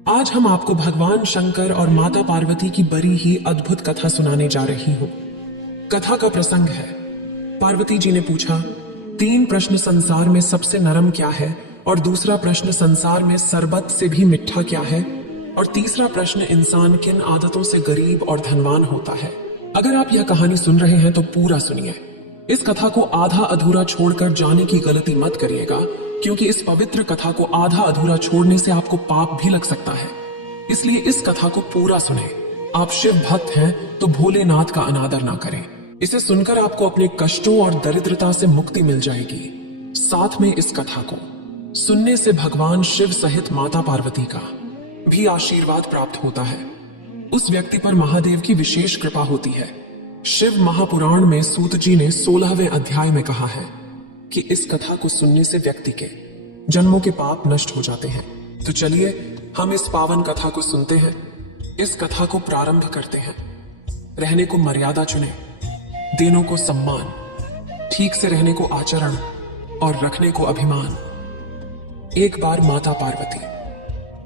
आज हम आपको भगवान शंकर और माता पार्वती की बड़ी ही अद्भुत कथा सुनाने जा रही हूँ। कथा का प्रसंग है, पार्वती जी ने पूछा, 3 प्रश्न संसार में सबसे नरम क्या है, और दूसरा प्रश्न संसार में शरबत से भी मिठा क्या है, और तीसरा प्रश्न इंसान किन आदतों से गरीब और धनवान होता है। अगर आप यह कहानी सुन रहे हैं तो पूरा सुनिए। इस कथा को आधा अधूरा छोड़कर जाने की गलती मत करिएगा, क्योंकि इस पवित्र कथा को आधा अधूरा छोड़ने से आपको पाप भी लग सकता है। इसलिए इस कथा को पूरा सुने। आप शिव भक्त हैं तो भोलेनाथ का अनादर ना करें। इसे सुनकर आपको अपने कष्टों और दरिद्रता से मुक्ति मिल जाएगी। साथ में इस कथा को सुनने से भगवान शिव सहित माता पार्वती का भी आशीर्वाद प्राप्त होता है। उस व्यक्ति पर महादेव की विशेष कृपा होती है। शिव महापुराण में सूत जी ने 16वें अध्याय में कहा है कि इस कथा को सुनने से व्यक्ति के जन्मों के पाप नष्ट हो जाते हैं। तो चलिए हम इस पावन कथा को सुनते हैं। इस कथा को प्रारंभ करते हैं। रहने को मर्यादा चुने, देनों को सम्मान, ठीक से रहने को आचरण और रखने को अभिमान। एक बार माता पार्वती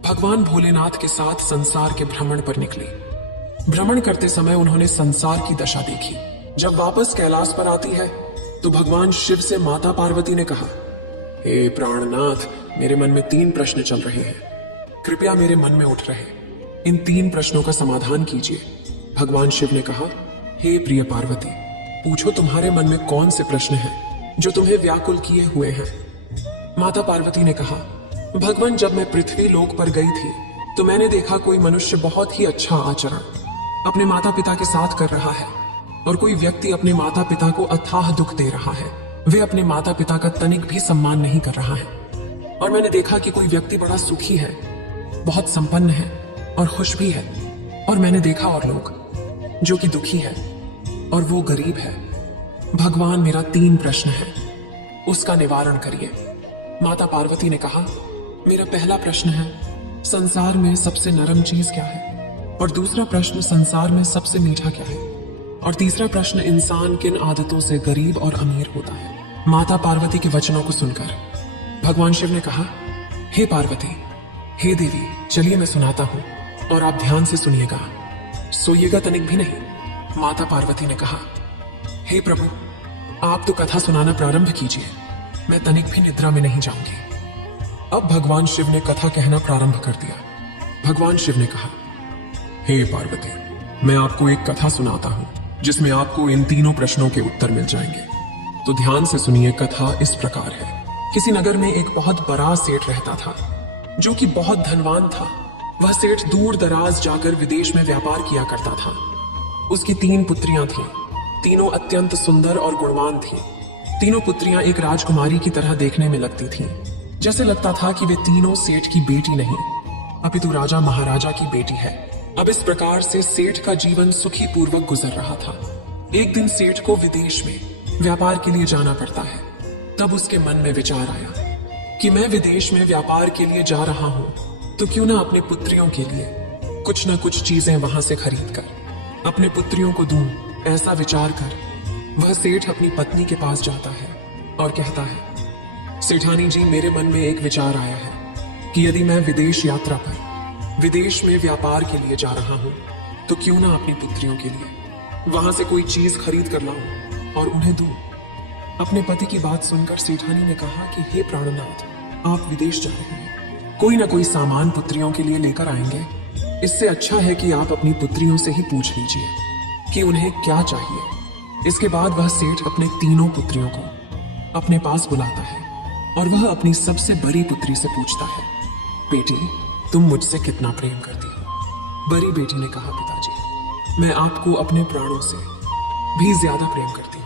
भगवान भोलेनाथ के साथ संसार के भ्रमण पर निकली। भ्रमण करते समय उन्होंने संसार की दशा देखी। जब वापस कैलाश पर आती है तो भगवान शिव से माता पार्वती ने कहा, हे प्राणनाथ, मेरे मन में 3 प्रश्न चल रहे हैं, कृपया मेरे मन में उठ रहे इन 3 प्रश्नों का समाधान कीजिए। भगवान शिव ने कहा, हे प्रिय पार्वती, पूछो तुम्हारे मन में कौन से प्रश्न हैं जो तुम्हें व्याकुल किए हुए हैं। माता पार्वती ने कहा, भगवान, जब मैं पृथ्वी लोक पर गई थी तो मैंने देखा कोई मनुष्य बहुत ही अच्छा आचरण अपने माता पिता के साथ कर रहा है, और कोई व्यक्ति अपने माता पिता को अथाह दुख दे रहा है। वे अपने माता पिता का तनिक भी सम्मान नहीं कर रहा है। और मैंने देखा कि कोई व्यक्ति बड़ा सुखी है, बहुत संपन्न है और खुश भी है। और मैंने देखा और लोग जो कि दुखी है और वो गरीब है। भगवान, मेरा 3 प्रश्न है, उसका निवारण करिए। माता पार्वती ने कहा, मेरा पहला प्रश्न है, संसार में सबसे नरम चीज क्या है, और दूसरा प्रश्न, संसार में सबसे मीठा क्या है, और तीसरा प्रश्न, इंसान किन आदतों से गरीब और अमीर होता है। माता पार्वती के वचनों को सुनकर भगवान शिव ने कहा, हे पार्वती, हे देवी, चलिए मैं सुनाता हूं और आप ध्यान से सुनिएगा, सोइएगा तनिक भी नहीं। माता पार्वती ने कहा, हे प्रभु, आप तो कथा सुनाना प्रारंभ कीजिए, मैं तनिक भी निद्रा में नहीं जाऊंगी। अब भगवान शिव ने कथा कहना प्रारंभ कर दिया। भगवान शिव ने कहा, हे पार्वती, मैं आपको एक कथा सुनाता हूं जिसमें आपको इन 3 प्रश्नों के उत्तर मिल जाएंगे। तो ध्यान से सुनिए। कथा इस प्रकार है। किसी नगर में एक बहुत बड़ा सेठ रहता था जो कि बहुत धनवान था। वह सेठ दूर दराज जाकर विदेश में व्यापार किया करता था। उसकी 3 पुत्रियां थीं। तीनों अत्यंत सुंदर और गुणवान थीं। तीनों पुत्रियां एक राजकुमारी की तरह देखने में लगती थीं। जैसे लगता था कि वे तीनों सेठ की बेटी नहीं अपितु राजा महाराजा की बेटी है। अब इस प्रकार से सेठ का जीवन सुखी पूर्वक गुजर रहा था। एक दिन सेठ को विदेश में व्यापार के लिए जाना पड़ता है। तब उसके मन में विचार आया कि मैं विदेश में व्यापार के लिए जा रहा हूं, तो क्यों ना अपने पुत्रियों के लिए कुछ न कुछ चीजें वहां से खरीद कर अपने पुत्रियों को दूं। ऐसा विचार कर वह सेठ अपनी पत्नी के पास जाता है और कहता है, सेठानी जी, मेरे मन में एक विचार आया है कि यदि मैं विदेश यात्रा पर विदेश में व्यापार के लिए जा रहा हूं, तो क्यों ना अपनी पुत्रियों के लिए वहां से कोई चीज खरीद कर लाऊं और उन्हें दूं। अपने पति की बात सुनकर सेठानी ने कहा कि हे प्राणनाथ, आप विदेश जा रहे हैं, कोई ना कोई सामान पुत्रियों के लिए लेकर आएंगे। इससे अच्छा है कि आप अपनी पुत्रियों से ही पूछ लीजिए कि उन्हें क्या चाहिए। इसके बाद वह सेठ अपने तीनों पुत्रियों को अपने पास बुलाता है और वह अपनी सबसे बड़ी पुत्री से पूछता है, बेटी, तुम मुझसे कितना प्रेम करती हो। बड़ी बेटी ने कहा, पिताजी, मैं आपको अपने प्राणों से भी ज्यादा प्रेम करती हूँ।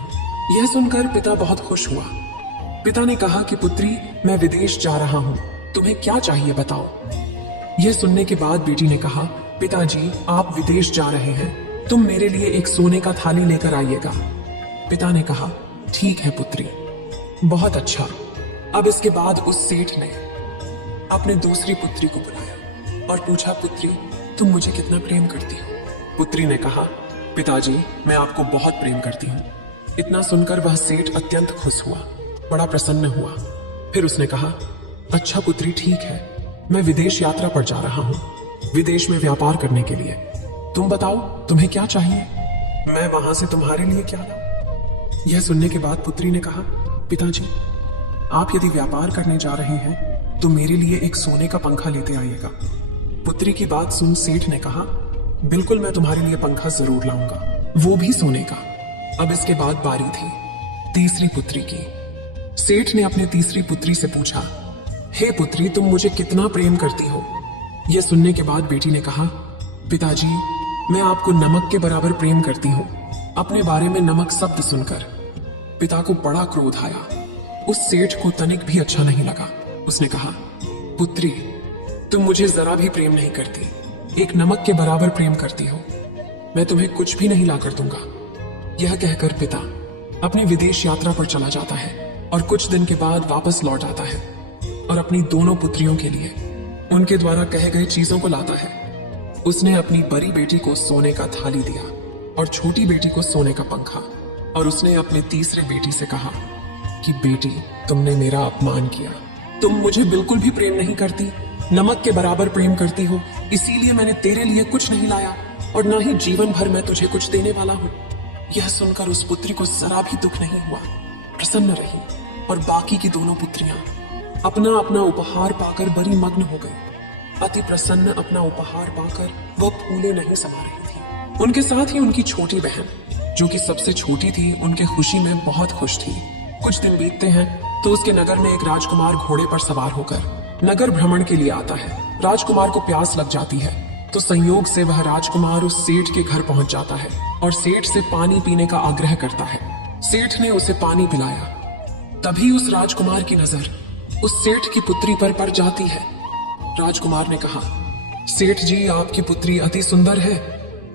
यह सुनकर पिता बहुत खुश हुआ। पिता ने कहा कि पुत्री, मैं विदेश जा रहा हूँ, तुम्हें क्या चाहिए बताओ। यह सुनने के बाद बेटी ने कहा, पिताजी, आप विदेश जा रहे हैं, तुम मेरे लिए एक सोने का थाली लेकर आइएगा। पिता ने कहा, ठीक है पुत्री, बहुत अच्छा। अब इसके बाद उस सेठ ने अपने दूसरी पुत्री को बुलाया और पूछा, पुत्री, तुम मुझे कितना प्रेम करती हो। पुत्री ने कहा, पिताजी, मैं आपको बहुत प्रेम करती हूँ। इतना सुनकर वह सेठ अत्यंत खुश हुआ, बड़ा प्रसन्न हुआ। फिर उसने कहा, अच्छा पुत्री, ठीक है, मैं विदेश यात्रा पर जा रहा हूँ, विदेश में व्यापार करने के लिए। तुम बताओ तुम्हें क्या चाहिए, मैं वहां से तुम्हारे लिए क्या लाऊं? यह सुनने के बाद पुत्री ने कहा, पिताजी आप यदि व्यापार करने जा रहे हैं तो मेरे लिए एक सोने का पंखा लेते आइएगा। पुत्री की बात सुन सेठ ने कहा, बिल्कुल मैं तुम्हारे लिए पंखा जरूर लाऊंगा, वो भी सोने का। अब इसके बाद बारी थी तीसरी पुत्री की। सेठ ने अपने तीसरी पुत्री से पूछा, हे पुत्री तुम मुझे कितना प्रेम करती हो? यह सुनने के बाद बेटी ने कहा, पिताजी मैं आपको नमक के बराबर प्रेम करती हूँ। अपने बारे में नमक शब्द सुनकर पिता को बड़ा क्रोध आया। उस सेठ को तनिक भी अच्छा नहीं लगा। उसने कहा, पुत्री तुम मुझे जरा भी प्रेम नहीं करती, एक नमक के बराबर प्रेम करती हो, मैं तुम्हें कुछ भी नहीं लाकर दूंगा। यह कहकर पिता अपनी विदेश यात्रा पर चला जाता है और कुछ दिन के बाद वापस लौट आता है और अपनी दोनों पुत्रियों के लिए उनके द्वारा कहे गए चीजों को लाता है। उसने अपनी बड़ी बेटी को सोने का थाली दिया और छोटी बेटी को सोने का पंखा, और उसने अपने तीसरे बेटी से कहा कि बेटी तुमने मेरा अपमान किया, तुम मुझे बिल्कुल भी प्रेम नहीं करती, नमक के बराबर प्रेम करती हो, इसीलिए मैंने तेरे लिए कुछ नहीं लाया और ना ही जीवन भर मैं तुझे कुछ देने वाला हूं। यह सुनकर उस पुत्री को जरा भी दुख नहीं हुआ, प्रसन्न रही, और बाकी की दोनों पुत्रियां अपना अपना उपहार पाकर बड़ी मग्न हो गई। अति प्रसन्न अपना उपहार पाकर वह फूले नहीं समा रही थी। उनके साथ ही उनकी छोटी बहन जो कि सबसे छोटी थी, उनके खुशी में बहुत खुश थी। कुछ दिन बीतते हैं तो उसके नगर में एक राजकुमार घोड़े पर सवार होकर नगर भ्रमण के लिए आता है। राजकुमार को प्यास लग जाती है तो संयोग से वह राजकुमार उस सेठ के घर पहुंच जाता है और सेठ से पानी पीने का आग्रह करता है। सेठ ने उसे पानी पिलाया। तभी उस राजकुमार की नजर उस सेठ की पुत्री पर पड़ जाती है। राजकुमार ने कहा, सेठ जी आपकी पुत्री अति सुंदर है,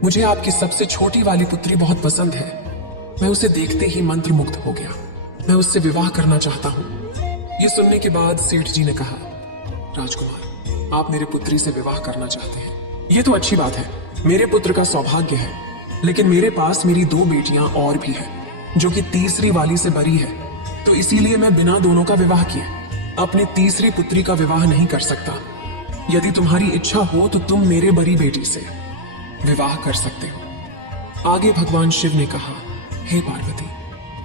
मुझे आपकी सबसे छोटी वाली पुत्री बहुत पसंद है। मैं उसे देखते ही मंत्रमुग्ध हो गया, मैं उससे विवाह करना चाहता हूँ। ये सुनने के बाद सेठ जी ने कहा, राजकुमार आप मेरे पुत्री से विवाह करना चाहते हैं, ये तो अच्छी बात है, मेरे पुत्र का सौभाग्य है, लेकिन मेरे पास मेरी दो बेटियां और भी हैं जो कि तीसरी वाली से बड़ी है, तो इसीलिए मैं बिना दोनों का विवाह किए अपनी तीसरी पुत्री का विवाह नहीं कर सकता। यदि तुम्हारी इच्छा हो तो तुम मेरे बड़ी बेटी से विवाह कर सकते हो। आगे भगवान शिव ने कहा, हे पार्वती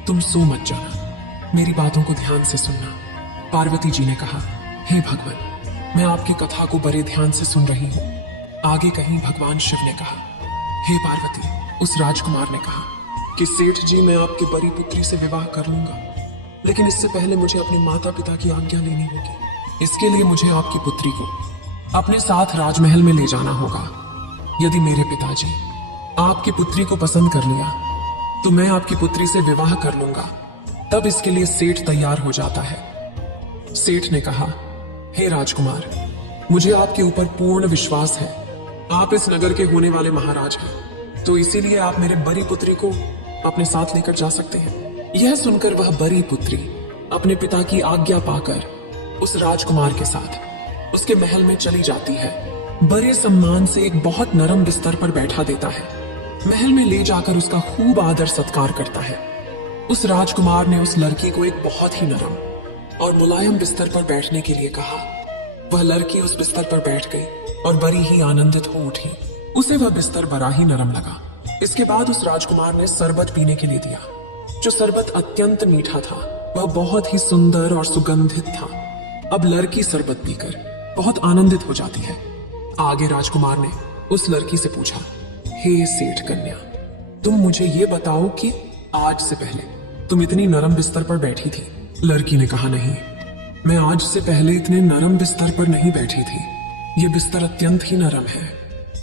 तुम सो मत जाना, मेरी बातों को ध्यान से सुनना। पार्वती जी ने कहा, हे भगवान मैं आपकी कथा को बड़े ध्यान से सुन रही हूँ। आगे कहीं भगवान शिव ने कहा, हे पार्वती, उस राजकुमार ने कहा कि सेठ जी मैं आपकी बड़ी पुत्री से विवाह कर लूंगा, लेकिन इससे पहले मुझे अपने माता पिता की आज्ञा लेनी होगी। इसके लिए मुझे आपकी पुत्री को अपने साथ राजमहल में ले जाना होगा। यदि मेरे पिताजी आपकी पुत्री को पसंद कर लिया तो मैं आपकी पुत्री से विवाह कर लूंगा। तब इसके लिए सेठ तैयार हो जाता है। सेठ ने कहा, हे राजकुमार मुझे आपके ऊपर पूर्ण विश्वास है, आप इस नगर के होने वाले महाराज हैं, तो इसीलिए आप मेरे बड़ी पुत्री को अपने साथ लेकर जा सकते हैं। यह सुनकर वह बड़ी पुत्री अपने पिता की आज्ञा पाकर उस राजकुमार के साथ उसके महल में चली जाती है। बड़े सम्मान से एक बहुत नरम बिस्तर पर बैठा देता है। महल में ले जाकर उसका खूब आदर सत्कार करता है। उस राजकुमार ने उस लड़की को एक बहुत ही नरम और मुलायम बिस्तर पर बैठने के लिए कहा। वह लड़की उस बिस्तर पर बैठ गई और बड़ी ही आनंदित हो उठी। उसे वह बिस्तर बड़ा ही नरम लगा। इसके बाद उस राजकुमार ने शरबत पीने के लिए दिया। जो शरबत अत्यंत मीठा था, वह बहुत ही सुंदर और सुगंधित था। अब लड़की शरबत पीकर बहुत आनंदित हो जाती है। आगे राजकुमार ने उस लड़की से पूछा, हे सेठ कन्या, तुम मुझे ये बताओ कि आज से पहले तुम इतनी नरम बिस्तर पर बैठी थी? लड़की ने कहा, नहीं, मैं आज से पहले इतने नरम बिस्तर पर नहीं बैठी थी, ये बिस्तर अत्यंत ही नरम है।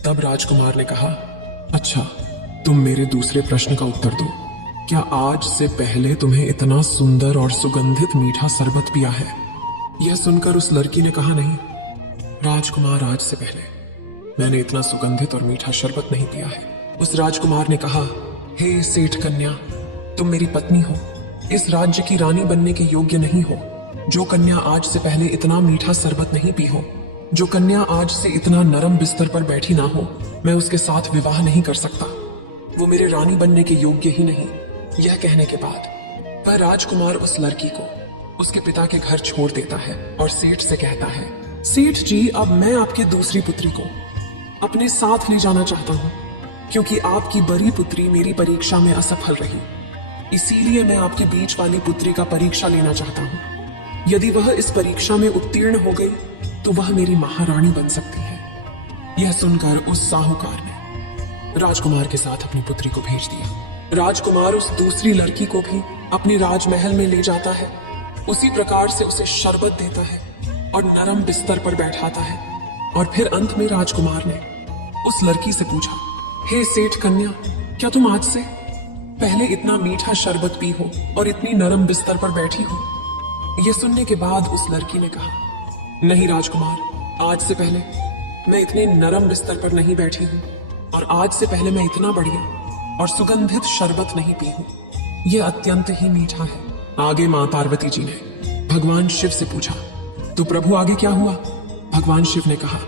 तब राजकुमार ने कहा, अच्छा तुम मेरे दूसरे प्रश्न का उत्तर दो, क्या आज से पहले तुम्हें इतना सुंदर और सुगंधित मीठा शरबत पिया है? यह सुनकर उस लड़की ने कहा, नहीं राजकुमार, आज से पहले मैंने इतना सुगंधित और मीठा शरबत नहीं पिया है। उस राजकुमार ने कहा, हे सेठ कन्या, तुम मेरी पत्नी हो, इस राज्य की रानी बनने के योग्य नहीं हो। जो कन्या आज से पहले इतना मीठा शरबत नहीं पी हो, जो कन्या आज से इतना नरम बिस्तर पर बैठी ना हो, मैं उसके साथ विवाह नहीं कर सकता, वो मेरे रानी बनने के योग्य ही नहीं। यह कहने के बाद वह राजकुमार उस लड़की को उसके पिता के घर छोड़ देता है और सेठ से कहता है, सेठ जी अब मैं आपकी दूसरी पुत्री को अपने साथ ले जाना चाहता हूँ, क्योंकि आपकी बड़ी पुत्री मेरी परीक्षा में असफल रही। इसीलिए मैं आपके बीच वाली पुत्री का परीक्षा लेना चाहता हूँ। यदि वह इस परीक्षा में उत्तीर्ण हो गई तो वह मेरी महारानी बन सकती है। यह सुनकर उस साहूकार ने राजकुमार के साथ अपनी पुत्री को भेज दिया। राजकुमार उस दूसरी लड़की को भी अपने राजमहल में ले जाता है। उसी प्रकार से उसे शरबत देता है और नरम बिस्तर पर बैठाता है। और फिर अंत में राजकुमार ने उस लड़की से पूछा, हे सेठ कन्या, क्या तुम आज से पहले इतना मीठा शरबत पी हो और इतनी नरम बिस्तर पर बैठी हो? यह सुनने के बाद उस लड़की ने कहा, नहीं राजकुमार, आज से पहले मैं इतने नरम बिस्तर पर नहीं बैठी हूँ और आज से पहले मैं इतना बढ़िया और सुगंधित शरबत नहीं पी हूँ। यह अत्यंत ही मीठा है। आगे मां पार्वती जी ने भगवान शिव से पूछा, तो प्रभु आगे क्या हुआ? भगवान शिव ने कहा,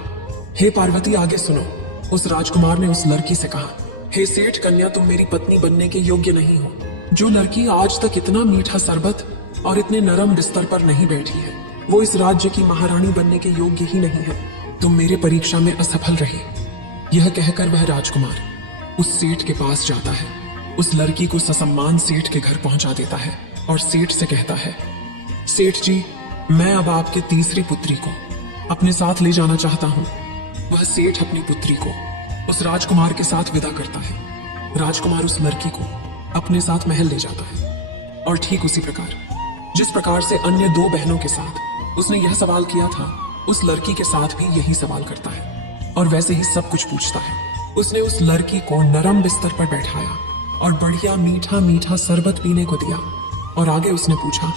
हे पार्वती आगे सुनो। उस राजकुमार ने उस लड़की से कहा, हे सेठ कन्या, तुम मेरी पत्नी बनने के योग्य नहीं हो। जो लड़की आज तक इतना मीठा शरबत और इतने नरम बिस्तर पर नहीं बैठी है, वो इस राज्य की महारानी बनने के योग्य ही नहीं है। तुम मेरे परीक्षा में असफल रहे। यह कहकर वह राजकुमार उस सेठ के पास जाता है, उस लड़की को ससम्मान सेठ के घर पहुंचा देता है और सेठ से कहता है, सेठ जी, मैं अब आपके तीसरी पुत्री को अपने साथ ले जाना चाहता हूं। वह सेठ अपनी पुत्री को उस राजकुमार के साथ विदा करता है। राजकुमार उस लड़की को अपने साथ महल ले जाता है और ठीक उसी प्रकार जिस प्रकार से अन्य दो बहनों के साथ उसने यह सवाल किया था, उस लड़की के साथ भी यही सवाल करता है और वैसे ही सब कुछ पूछता है। उसने उस लड़की को नरम बिस्तर पर बैठाया और बढ़िया मीठा मीठा शरबत पीने को दिया और आगे उसने पूछा,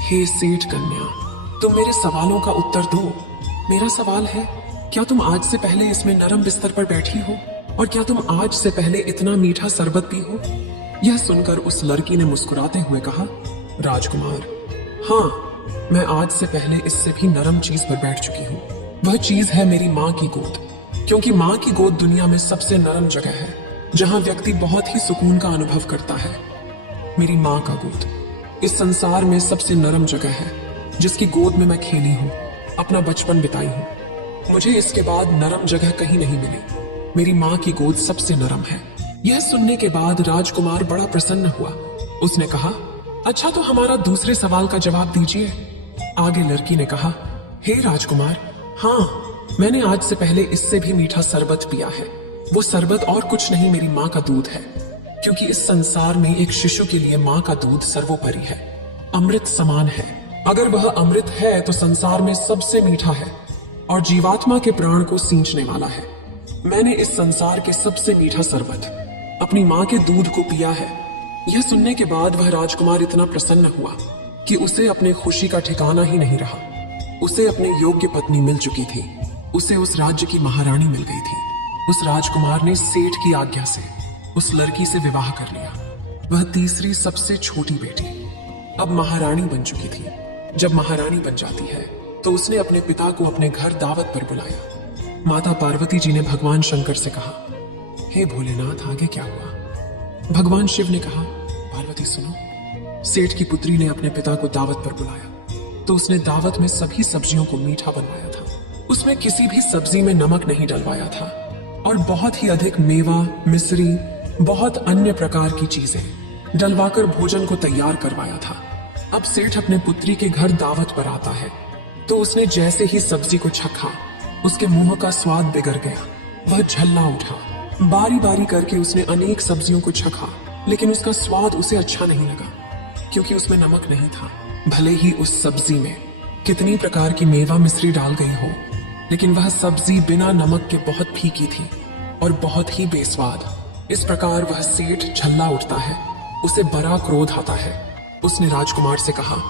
हे सेठ कन्या, तुम मेरे सवालों का उत्तर दो। मेरा सवाल है, क्या तुम आज से पहले इसमें नरम बिस्तर पर बैठी हो और क्या तुम आज से पहले इतना मीठा शरबत पी हो? यह सुनकर उस लड़की ने मुस्कुराते हुए कहा, राजकुमार, हाँ, मैं आज से पहले इससे भी नरम चीज पर बैठ चुकी हूँ। वह चीज है मेरी माँ की गोद, क्योंकि माँ की गोद दुनिया में सबसे नरम जगह है जहाँ व्यक्ति बहुत ही सुकून का अनुभव करता है। मेरी माँ का गोद इस संसार में सबसे नरम जगह है, जिसकी गोद में मैं खेली हूँ, अपना बचपन बिताई हूँ। मुझे इसके बाद नरम जगह कहीं नहीं मिली। मेरी माँ की गोद सबसे नरम है। यह सुनने के बाद राजकुमार बड़ा प्रसन्न हुआ। उसने कहा, अच्छा तो हमारा दूसरे सवाल का जवाब दीजिए। आगे लड़की ने कहा, हे राजकुमार, हाँ, मैंने आज से पहले इससे भी मीठा शरबत पिया है। वो शरबत और कुछ नहीं, मेरी माँ का दूध है, क्योंकि इस संसार में एक शिशु के लिए माँ का दूध सर्वोपरि है, अमृत समान है। अगर वह अमृत है तो संसार में सबसे मीठा है और जीवात्मा के प्राण को सींचने वाला है। मैंने इस संसार के सबसे मीठा शरबत अपनी माँ के दूध को पिया है। यह सुनने के बाद वह राजकुमार इतना प्रसन्न हुआ कि उसे अपने खुशी का ठिकाना ही नहीं रहा। उसे अपनी योग्य पत्नी मिल चुकी थी, उसे उस राज्य की महारानी मिल गई थी। उस राजकुमार ने सेठ की आज्ञा से उस लड़की से विवाह कर लिया। वह तीसरी सबसे छोटी बेटी अब महारानी बन चुकी थी। जब महारानी बन जाती है तो उसने अपने पिता को अपने घर दावत पर बुलाया। माता पार्वती जी ने भगवान शंकर से कहा, हे भोलेनाथ, आगे क्या हुआ? भगवान शिव ने कहा, पार्वती सुनो, सेठ की पुत्री ने अपने पिता को दावत पर बुलाया तो उसने दावत में सभी सब्जियों को मीठा बनवाया था। उसमें किसी भी सब्जी में नमक नहीं डलवाया था और बहुत ही अधिक मेवा, मिश्री, बहुत अन्य प्रकार की चीजें डलवाकर भोजन को तैयार करवाया था। अब सेठ अपने पुत्री के घर दावत पर आता है तो उसने जैसे ही सब्जी को चखा, उसके मुंह का स्वाद बिगड़ गया। वह झल्ला उठा। बारी बारी करके उसने अनेक सब्जियों को चखा, लेकिन उसका स्वाद उसे अच्छा नहीं लगा, क्योंकि उसमें नमक नहीं था। भले ही उस सब्जी में कितनी प्रकार की मेवा मिश्री डाल गई हो, लेकिन वह सब्जी बिना नमक के बहुत फीकी थी और बहुत ही बेस्वाद। इस प्रकार वह सेठ झल्ला उठता है, उसे बड़ा क्रोध आता है। उसने राजकुमार से कहा,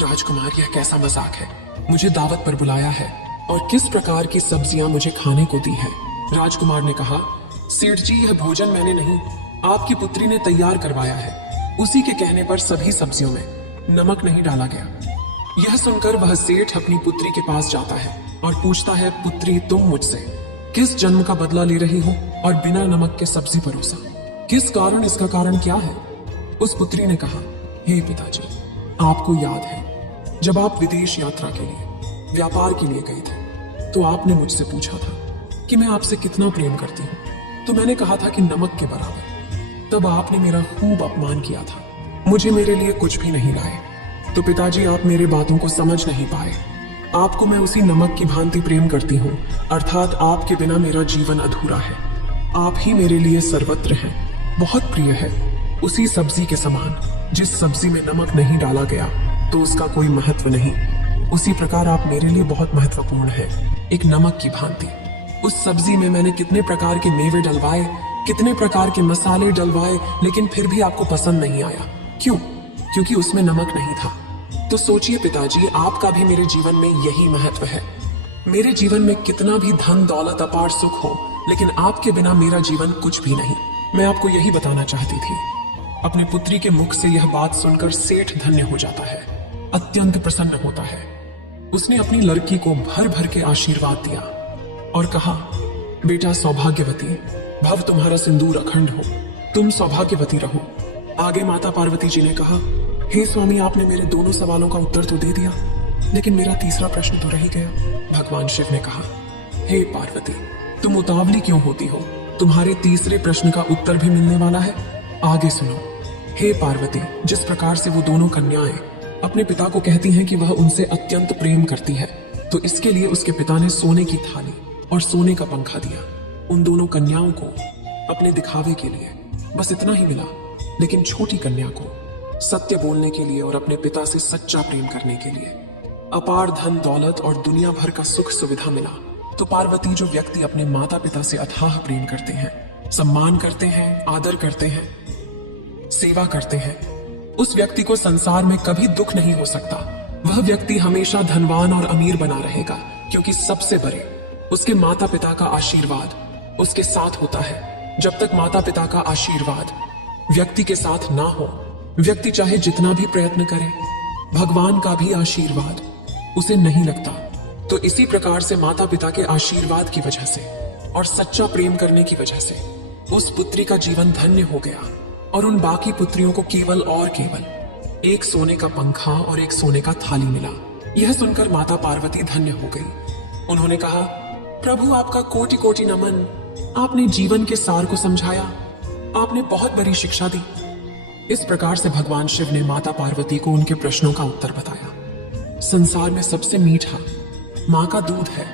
राजकुमार, यह कैसा मजाक है? मुझे दावत पर बुलाया है और किस प्रकार की सब्जियां मुझे खाने को दी है? राजकुमार ने कहा, सेठ जी, यह भोजन मैंने नहीं, आपकी पुत्री ने तैयार करवाया है। उसी के कहने पर सभी सब्जियों में नमक नहीं डाला गया। यह सुनकर वह सेठ अपनी पुत्री के पास जाता है और पूछता है, पुत्री, तुम मुझसे किस जन्म का बदला ले रही हो और बिना नमक के सब्जी परोसा? किस कारण? इसका कारण क्या है? उस पुत्री ने कहा, हे पिताजी, आपको याद है जब आप विदेश यात्रा के लिए, व्यापार के लिए गए थे तो आपने मुझसे पूछा था कि मैं आपसे कितना प्रेम करती हूँ, तो मैंने कहा था कि नमक के बराबर। तब आपने मेरा खूब अपमान किया था, मुझे मेरे लिए कुछ भी नहीं लाए। तो पिताजी, आप मेरे बातों को समझ नहीं पाए। आपको मैं उसी नमक की भांति प्रेम करती हूँ, अर्थात आपके बिना मेरा जीवन अधूरा है। आप ही मेरे लिए सर्वत्र हैं, बहुत प्रिय है, उसी सब्जी के समान। जिस सब्जी में नमक नहीं डाला गया तो उसका कोई महत्व नहीं, उसी प्रकार आप मेरे लिए बहुत महत्वपूर्ण हैं, एक नमक की भांति। उस सब्जी में मैंने कितने प्रकार के मेवे डलवाए, कितने प्रकार के मसाले डलवाए, लेकिन फिर भी आपको पसंद नहीं आया। क्यों? क्योंकि उसमें नमक नहीं था। तो सोचिए पिताजी, आपका भी मेरे जीवन में यही महत्व है। मेरे जीवन में कितना भी धन दौलत अपार सुख हो, लेकिन आपके बिना मेरा जीवन कुछ भी नहीं। मैं आपको यही बताना चाहती थी। अपने पुत्री के मुख से यह बात सुनकर सेठ धन्य हो जाता है, अत्यंत प्रसन्न होता है। उसने अपनी लड़की को भर भर के आशीर्वाद दिया और कहा, बेटा सौभाग्यवती भव, तुम्हारा सिंदूर अखंड हो, तुम सौभाग्यवती रहो। आगे माता पार्वती जी ने कहा, हे स्वामी, आपने मेरे दोनों सवालों का उत्तर तो दे दिया, लेकिन मेरा तीसरा प्रश्न तो रह ही गया। भगवान शिव ने कहा, हे पार्वती, तुम उतावली क्यों होती हो? तुम्हारे तीसरे प्रश्न का उत्तर भी मिलने वाला है, आगे सुनो। हे पार्वती, जिस प्रकार से वो दोनों कन्याएं अपने पिता को कहती हैं कि वह उनसे अत्यंत प्रेम करती है, तो इसके लिए उसके पिता ने सोने की थाली और सोने का पंखा दिया उन दोनों कन्याओं को अपने दिखावे के लिए। बस इतना ही मिला, लेकिन छोटी कन्या को सत्य बोलने के लिए और अपने पिता से सच्चा प्रेम करने के लिए अपार धन दौलत और दुनिया भर का सुख सुविधा मिला। तो पार्वती, जो व्यक्ति अपने माता पिता से अथाह प्रेम करते हैं, सम्मान करते हैं, आदर करते हैं, सेवा करते हैं, उस व्यक्ति को संसार में कभी दुख नहीं हो सकता। वह व्यक्ति हमेशा धनवान और अमीर बना रहेगा, क्योंकि सबसे बड़े उसके माता पिता का आशीर्वाद उसके साथ होता है। जब तक माता पिता का आशीर्वाद व्यक्ति के साथ ना हो, व्यक्ति चाहे जितना भी प्रयत्न करे, भगवान का भी आशीर्वाद उसे नहीं लगता। तो इसी प्रकार से माता पिता के आशीर्वाद की वजह से और सच्चा प्रेम करने की वजह से उस पुत्री का जीवन धन्य हो गया, और उन बाकी पुत्रियों को केवल और केवल एक सोने का पंखा और एक सोने का थाली मिला। यह सुनकर माता पार्वती धन्य हो गई। उन्होंने कहा, प्रभु, आपका कोटि कोटि नमन। आपने जीवन के सार को समझाया, आपने बहुत बड़ी शिक्षा दी। इस प्रकार से भगवान शिव ने माता पार्वती को उनके प्रश्नों का उत्तर बताया। संसार में सबसे मीठा माँ का दूध है,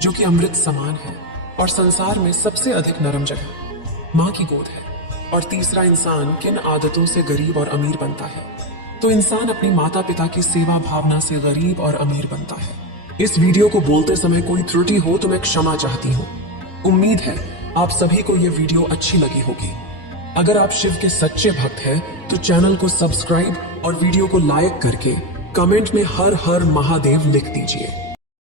जो कि अमृत समान है, और संसार में सबसे अधिक नरम जगह माँ की गोद है। और तीसरा, इंसान किन आदतों से गरीब और अमीर बनता है? तो इंसान अपनी माता पिता की सेवा भावना से गरीब और अमीर बनता है। इस वीडियो को बोलते समय कोई त्रुटि हो तो मैं क्षमा चाहती हूँ। उम्मीद है आप सभी को यह वीडियो अच्छी लगी होगी। अगर आप शिव के सच्चे भक्त हैं तो चैनल को सब्सक्राइब और वीडियो को लाइक करके कमेंट में हर हर महादेव लिख दीजिए।